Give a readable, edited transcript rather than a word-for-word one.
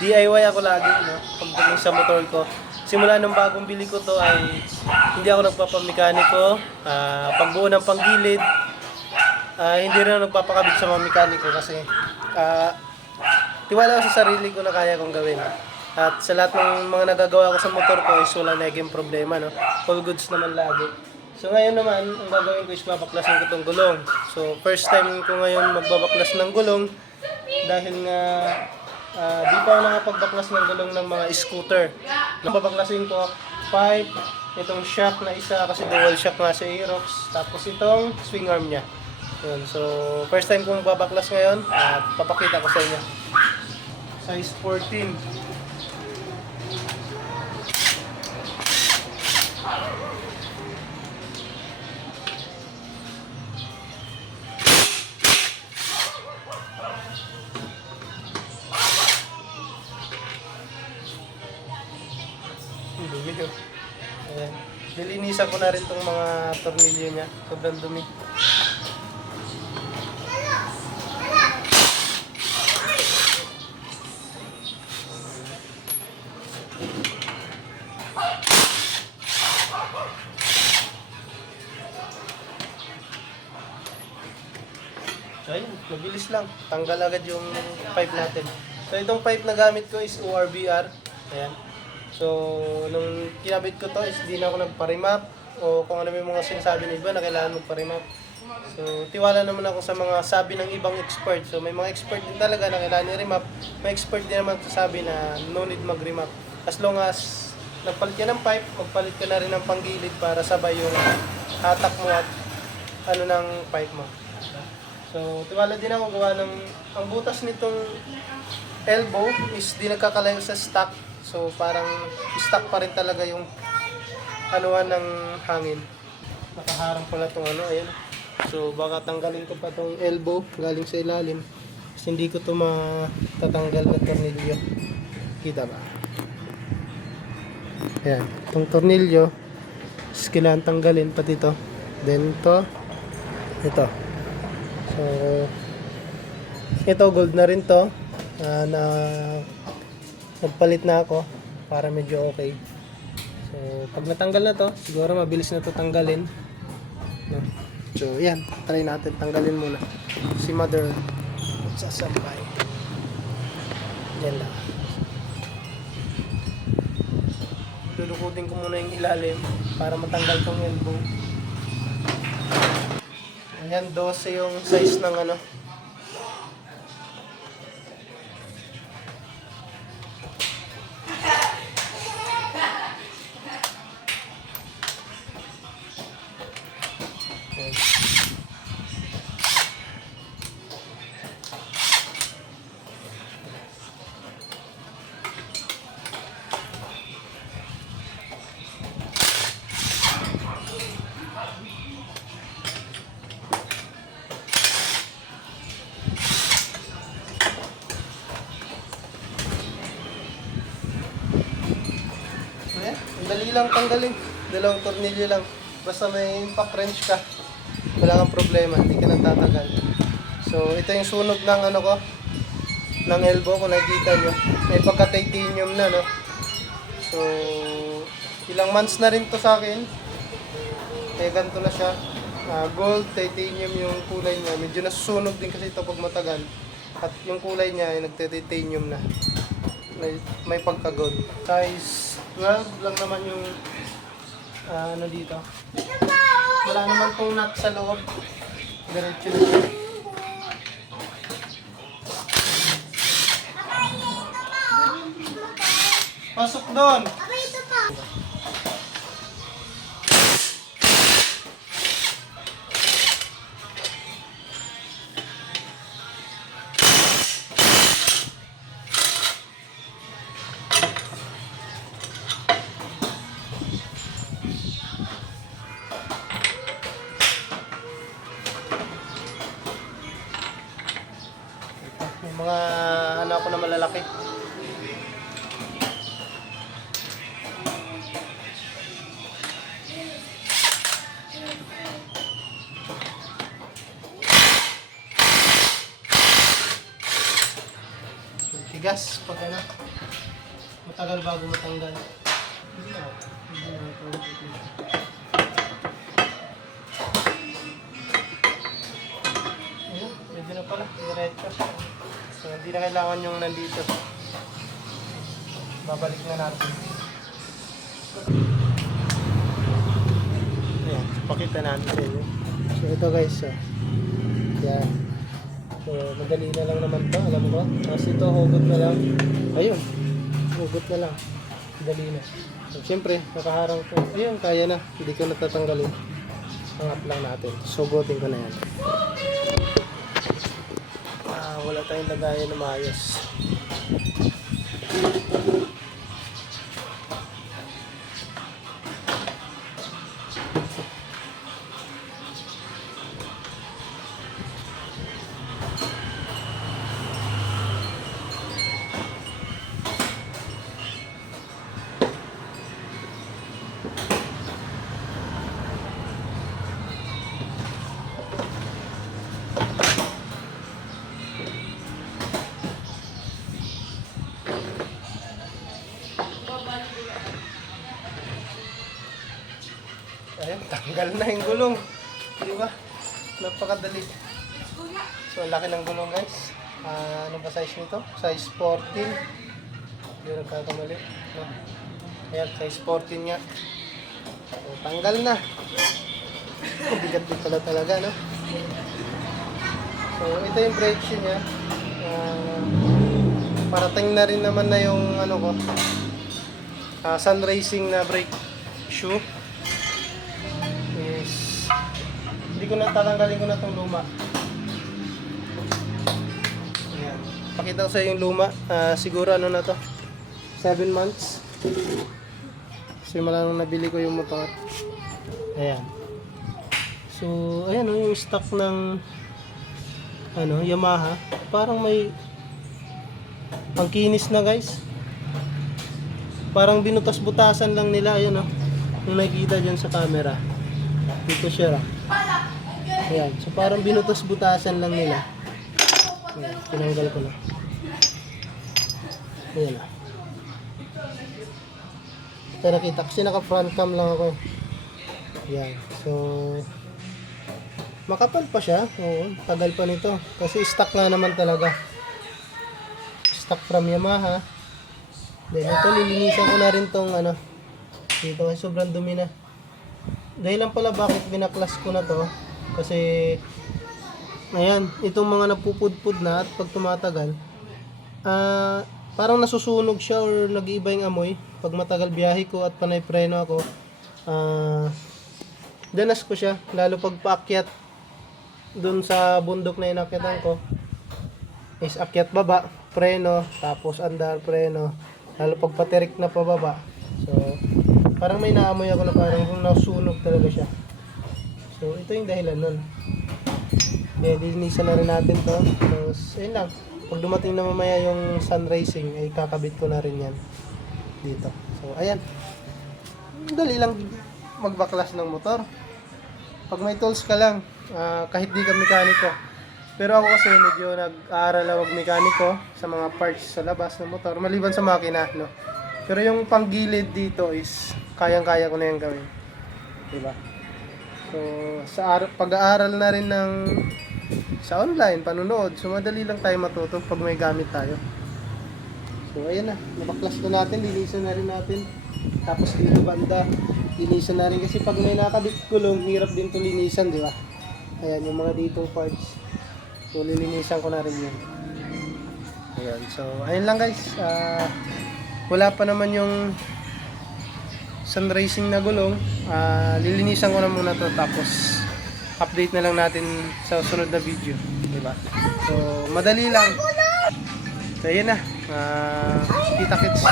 DIY ako lagi, no? Pagdating sa motor ko. Simula nung bagong bili ko to ay hindi ako nagpapamekaniko. Pagbuo ng panggilid, hindi rin ako nagpapakabit sa mga mekaniko kasi tiwala ako sa sarili ko na kaya kong gawin. At sa lahat ng mga nagagawa ko sa motor ko is wala naging problema, no? All goods naman lagi. So ngayon naman, ang gagawin ko is babaklasin ko itong gulong. So first time ko ngayon magbabaklas ng gulong dahil nga di pa ako nakapagbaklas ng gulong ng mga scooter. Nababaklasin ko pipe, itong shock na isa kasi dual shock nga sa Aerox, tapos itong swing arm niya. Yun. So first time kong babaklas ngayon at papakita ko sa inyo. Size 14. Dumi ko. Ayan. Nilinisan ko na rin tong mga tornilyo niya. Sobrang dumi. So ayun, mabilis lang. Tanggal agad yung pipe natin. So itong pipe na gamit ko is ORBR. Ayan. So, nung kinabit ko to is di na ako nagpa-remap o kung ano may mga sinasabi ng iba na kailangan magpa-remap. So, tiwala naman ako sa mga sabi ng ibang expert. So, may mga expert din talaga na kailangan i-remap. May expert din naman sasabi na no need mag-remap. As long as nagpalit ka ng pipe, magpalit ka na rin ng panggilid para sabay yung hatak mo at ano ng pipe mo. So, tiwala din ako gawa ng ang butas nitong elbow is di nagkakalayo sa stock. So parang stock pa rin talaga yung anuhan ng hangin. Nakaharang pala itong ano, ayan. So baka tanggalin ko pa itong elbow galing sa ilalim. Kasi hindi ko ito matatanggal na tornilyo. Kita ba? Ayan, itong tornilyo is kailangan tanggalin pati ito. Then ito. So ito gold na rin to. Na nagpalit na ako para medyo okay. So, pag natanggal na to, siguro mabilis na to tanggalin. No? So, yan. Try natin. Tanggalin muna. Si mother sasampay. Yan lang. Lulukutin ko muna yung ilalim para matanggal tong elbow. Ayan, 12 yung size ng ano. Dali lang tanggalin. Dalawang tornilyo lang. Basta may impact wrench ka, wala kang problema, hindi ka nagtatagal. So, ito yung sunog ng ano ko, ng elbow, kung nakikita nyo. May pagka-titanium na, no? So, ilang months na rin to sa akin. Kaya ganito na siya. Gold, titanium yung kulay niya. Medyo nasusunog din kasi ito pag matagal. At yung kulay niya ay nagte-titanium na. May pagka-gold. Size 12 lang naman yung ano dito. Wala naman pong nut sa loob. Diretso na siya. Pasok doon! May mga ano ako na malalaki. matigas pag ano. Matagal bago matanggal. Hindi na. Ayun, pwede na pala. Diretso. So, hindi na kailangan yung nandito. Babalik na natin. Ayan, pakita natin sa inyo. So, ito guys. Yan. So, madali na lang naman to, alam mo. Tapos ito, hugot na lang. Ayun, hugot na lang. Madali na. So, siyempre, nakaharang ko. Ayun, kaya na. Hindi ko natatanggalin. Angat lang natin. Sugutin ko na yan. Wala tayong lagayan na maayos. Ayan, tanggal na yung gulong. Di ba? Napakadali. So, ang laki ng gulong guys. Ano ba size nito? Size 14. Hindi nagkakamali. No? Ayan, size 14 nga. So, tanggal na. Bigat din pala talaga, no? So, ito yung brake shoe niya. Parating na rin naman na yung ano ko. Sun Racing na brake shoe. Hindi ko na tatanggalin ko na itong luma. Ayan. Pakita ko sa yung luma. Siguro ano na to 7 months. Simula nung nabili ko yung motor. Ayan. So, ayan o, yung stock ng ano, Yamaha. Parang may ang kinis na guys. Parang binutas-butasan lang nila. Ayan o. Kung nakikita dyan sa camera. Dito siya. Ayan. So parang binutas-butasan lang nila. Ayan. Tinanggal ko na. Ayan na. Ito nakita. Kasi naka-front cam lang ako. Ayan. So makapal pa siya. Oo. Tagal pa nito. Kasi stock na naman talaga. Stock from Yamaha. Then ito lilinisan ko na rin tong ano. Dito kasi sobrang dumi na. Dahil lang pala bakit binaklas ko na to. Kasi ayan, itong mga napupudpud na at pag tumatagal parang nasusunog siya or nag-iiba yung amoy pag matagal biyahe ko at panay preno ako. Danas ko siya lalo pag paakyat dun sa bundok na inakyatan ko is akyat baba, preno, tapos andar, preno, lalo pag patirik na pababa. So parang may naamoy ako na parang kung nasunog talaga siya. So, ito yung dahilan nun. Then, linisan na rin natin to. Tapos, ayun lang. Pag dumating na mamaya yung Sun Racing, ay kakabit ko na rin yan dito. So, ayan. Dali lang magbaklas ng motor. Pag may tools ka lang, kahit di ka mekaniko. Pero ako kasi medyo nag-aaral na mag-mekaniko sa mga parts sa labas ng motor, maliban sa makina, no? Pero yung panggilid dito is kayang-kaya ko na yung gawin. Diba? So, pag-aaral na rin ng sa online, panunood, so madali lang tayo matuto pag may gamit tayo. So, ayan na. Nabaklas na natin, linisan na rin natin. Tapos dito banda, linisan na rin kasi pag may nakabit gulong, hirap din ito linisan, di ba? Ayan, yung mga ditong parts. So, lilinisan ko na rin yun. Ayan, so, ayun lang guys. Wala pa naman yung Sun Racing na gulong. Lilinisan ko na muna to tapos update na lang natin sa sunod na video, diba? So madali lang. So ayan na. Kita-kits.